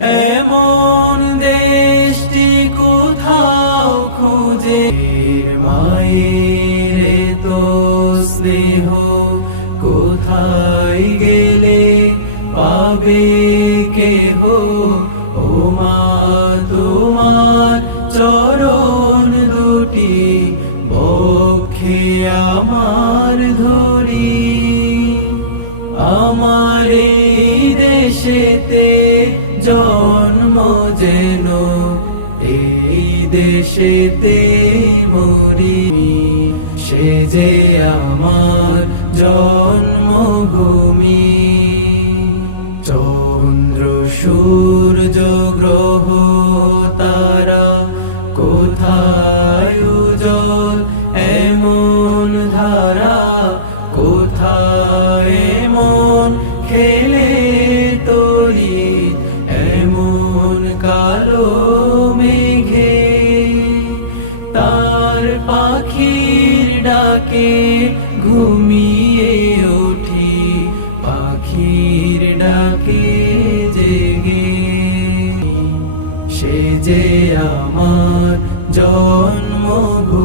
এমন দেশটি কোথাও খুঁজে মায়ের তো স্নেহ কোথায় গেলে পাবে কেহ ও মা তোমার চরণ দুটি বক্ষে আমার ধরি আমার এই দেশেতে জন্ম যেন এই দেশেতে মরি সে যে আমার জন্মভূমি চন্দ্র সূর্য গ্রহ তারা কোথায় উজ্জ্বল এমন ধারা কোথায় এমন খেলে তরি এমন কালো মেঘে তার পাখির ডাকে ঘুমিয়ে উঠি পাখির ডাকে জেগে সে যে আমার জন্মভূমি।